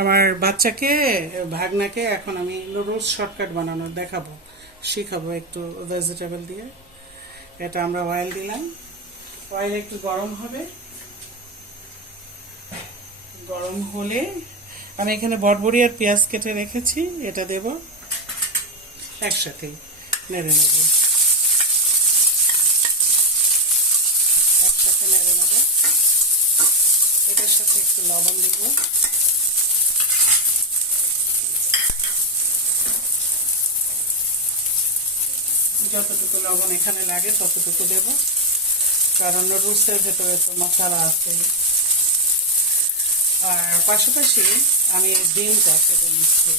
আমার বাচ্চাকে ভাগনাকে এখন আমি নুডলস শর্টকাট বানানো দেখাবো, শিখাবো একটু ভেজিটেবল দিয়ে। এটা আমরা অয়েল দিলাম, অয়েল একটু গরম হবে, গরম হলে আমি এখানে বটবড়ি আর পেঁয়াজ কেটে রেখেছি, এটা দেব, একসাথে নেড়ে নেব, একসাথে নেড়ে নেব। এটার সাথে একটু লবণ দিব, যতটুকু লবণ এখানে লাগে ততটুকু দেব, কারণ নুডলসের ভেতরে তো মশলা আছে। আর পাশাপাশি আমি ডিমটা কেটে নিচ্ছি।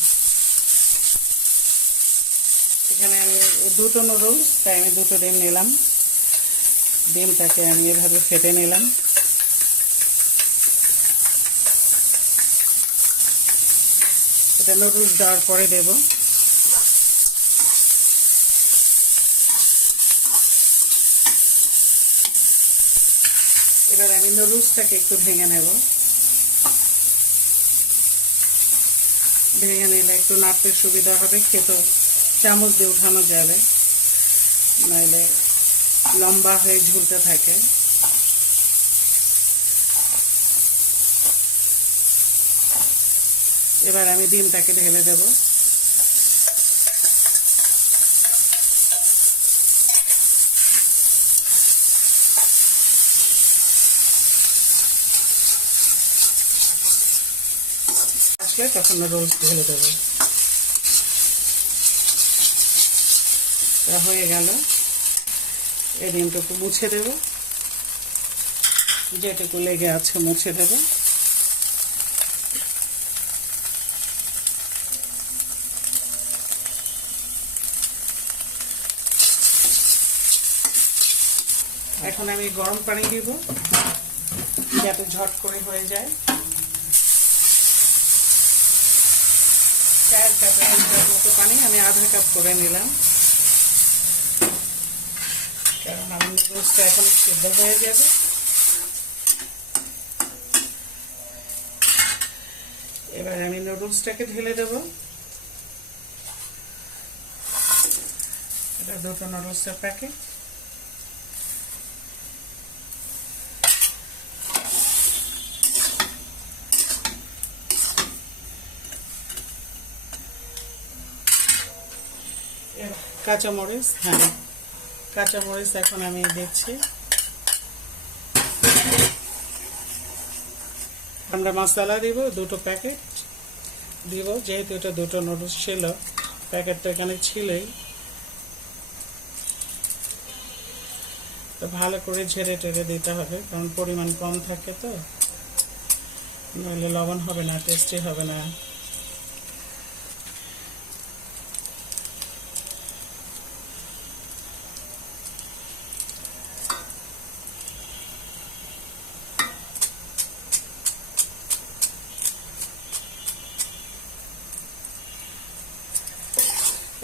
এখানে আমি দুটো নুডলস, তাই আমি দুটো ডিম নিলাম। ডিমটাকে আমি এভাবে ফেটে নিলাম। এটা নুডলস দেওয়ার পরে দেব। এবার আমি নুডলসটাকে একটু ভেঙে নেব, ভেঙে নিলে একটু নাড়তে সুবিধা হবে, খেতে চামচ দিয়ে উঠানো যাবে, নাহলে লম্বা হয়ে ঝুলতে থাকে। এবার আমি ডিমটাকে ঢেলে দেব। আসলে তখন রোজ ঢেলে দেবো। তা হয়ে গেল। এই ডিমটুকু মুছে দেব, যেটুকু লেগে আছে মুছে দেব। এখন আমি গরম পানি দিব, যাতে ঝট করে হয়ে যায়। 4 কাপের মতো পানি আমি আধা কাপ করে নিলাম, কারণ আমার নুডলসটা এখন সিদ্ধ হয়ে যাবে। এবার আমি নুডলসটাকে ঢেলে দেব। এটা দুটো নুডলসের প্যাকেট। কাঁচামরিচ, হ্যাঁ কাঁচামরিচ এখন আমি দিচ্ছি। আমরা মশলা দিব, দুটো প্যাকেট দিব, যেহেতু এটা দুটো নুডলস ছিল, প্যাকেটটা এখানে ছিলই, তো ভালো করে ঝেড়ে টেড়ে দিতে হবে, কারণ পরিমাণ কম থাকে, তো নইলে লবণ হবে না, টেস্টি হবে না।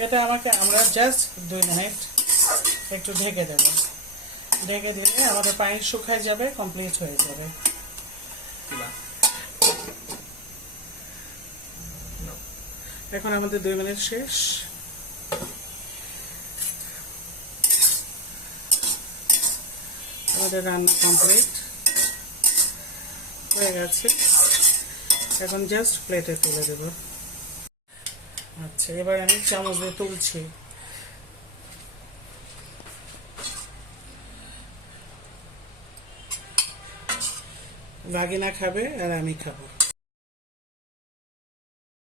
এটা আমরা জাস্ট 2 মিনিট একটু ঢেকে দেব। ঢেকে দিলে আমাদের পানি শুকায় যাবে, কমপ্লিট হয়ে যাবে। এখন আমাদের 2 মিনিট শেষ। আমাদের রান্না কমপ্লিট হয়ে গেছে। এখন জাস্ট প্লেটে তুলে দেব। আচ্ছা, এবার আমি চামচ দিয়ে তুলছি। ভাগিনা খাবে আর আমি খাবো।